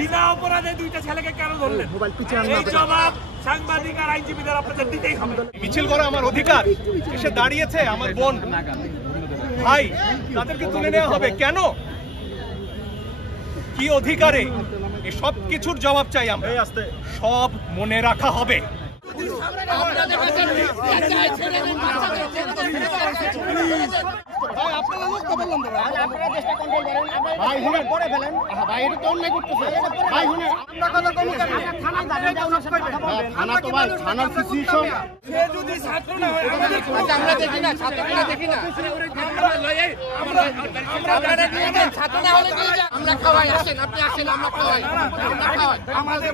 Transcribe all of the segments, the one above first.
বিনা অপরাধে দুইটা ছেলেকে কেন ধরলেন? এই জবাব সাংবাদিক আর আইনজীবীদের আপনাদের দিতেই হবে। মিছিল করা আমার অধিকার, এসে দাঁড়িয়েছে আমার বোন ভাই, তাদেরকে তুলে নেওয়া হবে কেন? কি অধিকারে? এই সব কিছুর জবাব চাই আমরা, সব মনে রাখা হবে। আমরা দেখি না, ছাত্ররা দেখি না, আমরা খাওয়াই, আসেন আপনি আসেন, আমরা খাওয়াই, আমাদের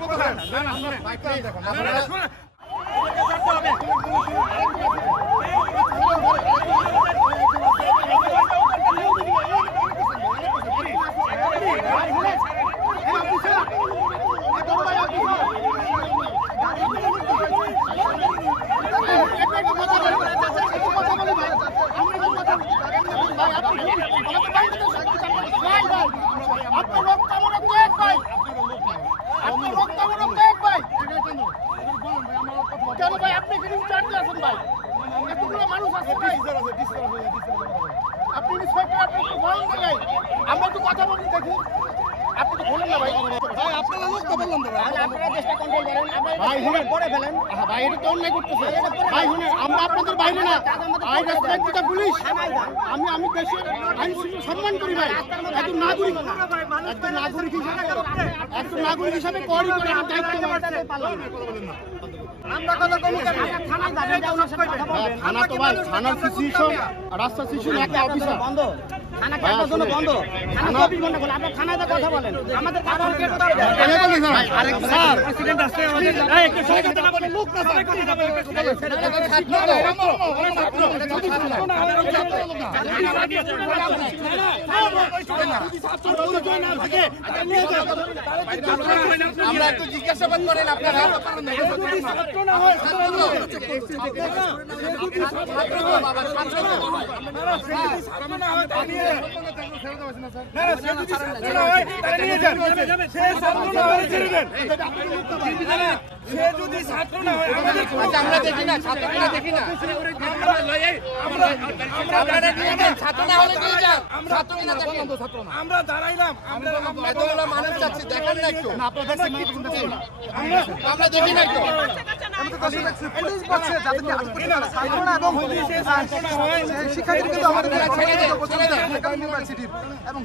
আমরা তো কথা বলি দেখি, আপনি তো বলেন না ভাই, আপনারা লোক তো বললাম তো আপনারা দেশটা কন্ট্রোল করেন ভাই, হুনে পরে ফেলেন ভাই, এটা তো অন্যায় করতেছে ভাই, হুনে আমরা আপনাদের বাইরে না, আই রেসপেক্ট দ্য পুলিশ, আমি দেশের আইন শৃঙ্খলা সম্মান করি ভাই, একজন নাগরিক হিসাবে করি করে আমার দায়িত্ব আমরা কথা কম করি, থানায় থানা তো ভাই, থানার সিচুয়েশন রাস্তা সিচুয়েশন একটা অফিসার বন্ধ, থানা কাটার জন্য বন্ধ, থানা 24 ঘন্টা খোলা, আপনারা থানায় কথা বলেন, আমাদের কথা বলেন আরেক স্যার প্রেসিডেন্ট আসছে আমাদের, একটু সরে কথা না বলে লোক না স্যার, আমরা একটু জিজ্ঞাসাবাদ করেন আপনারা, আমরা দেখি না, ছাত্ররা দেখি না, আমরা দাঁড়াইলাম, আমরা মানুষ যাচ্ছি দেখেন না একটু, আমরা দেখি না একটু, পুলিশ বলছে যাদেরকে আটক করতে পারে ছাত্ররা এবং শিক্ষার্থী কিন্তু আমাদের ইউনিভার্সিটির এবং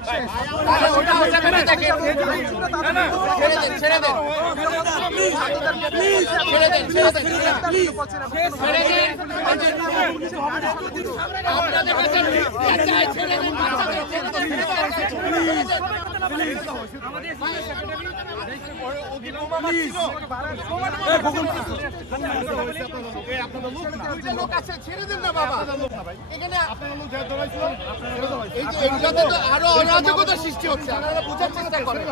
আরো অরাজকতার সৃষ্টি হচ্ছে, আপনারা বোঝার চেষ্টা করেন,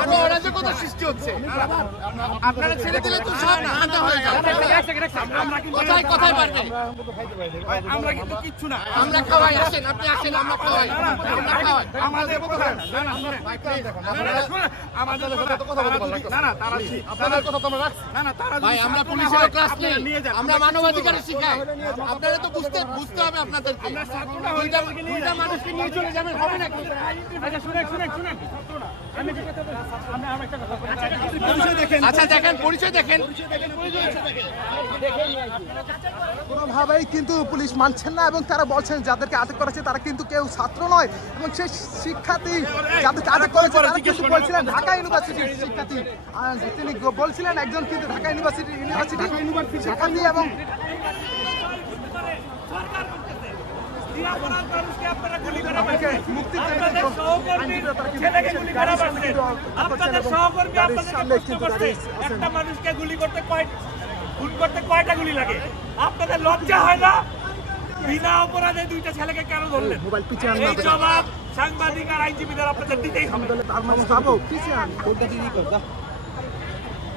আরো অরাজকতার সৃষ্টি হচ্ছে, আপনারা ছেড়ে দিলে তো সব ঠান্ডা হয়ে যাবে, কোথায় কোথায় পারবে, আমরা কিন্তু কিচ্ছু না, আমরা খাওয়াই, আসেন আপনি আসেন, আমরা খাওয়াই, আমাদের ভাই আমরা পুলিশের ক্লাস নেই, আমরা মানবাধিকার শিখাই, আপনারা তো বুঝতে হবে আপনাদেরকে, দুইটা মানুষকে নিয়ে চলে যাবেন হবে না। আচ্ছা দেখেন, পরিচয় দেখেন, কোনোভাবেই কিন্তু পুলিশ মানছেন না এবং তারা বলছেন যাদেরকে আটক করেছে তারা কিন্তু কেউ ছাত্র নয় এবং সেই শিক্ষার্থী যাদেরকে আটক করেছে তারা কিন্তু বলছিলেন ঢাকা ইউনিভার্সিটির শিক্ষার্থী, তিনি বলছিলেন একজন কিন্তু ঢাকা ইউনিভার্সিটি শিক্ষার্থী এবং একটা মানুষকে গুলি করতে কয়টা গুলি লাগে? আপনাদের লজ্জা হয় না? বিনা অপরাধে দুইটা ছেলেকে কেন ধরলেন? এই জবাব সাংবাদিক আর আইনজীবীদের আপনাদের দিতেই হবে।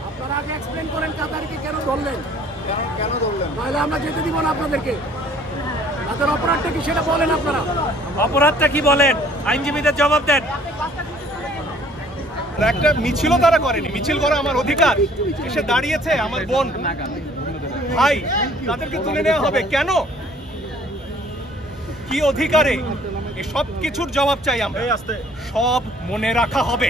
আপনারা আগে এক্সপ্লেইন করেন কাতারকে কেন ধরলেন, তাহলে আমরা যেতে দিব না আপনাদেরকে। তাদের অপরাধটা কি সেটা বলেন আপনারা, অপরাধটা কি বলেন, আইনজীবীদের জবাব দেন। একটা মিছিলও তারা করেনি, মিছিল করা আমার অধিকার। এসে দাঁড়িয়েছে আমার বোন ভাই, তাদেরকে তুলে নেওয়া হবে কেন, কি অধিকারে? এই সব কিছুর জবাব চাই আমরা, সব মনে রাখা হবে।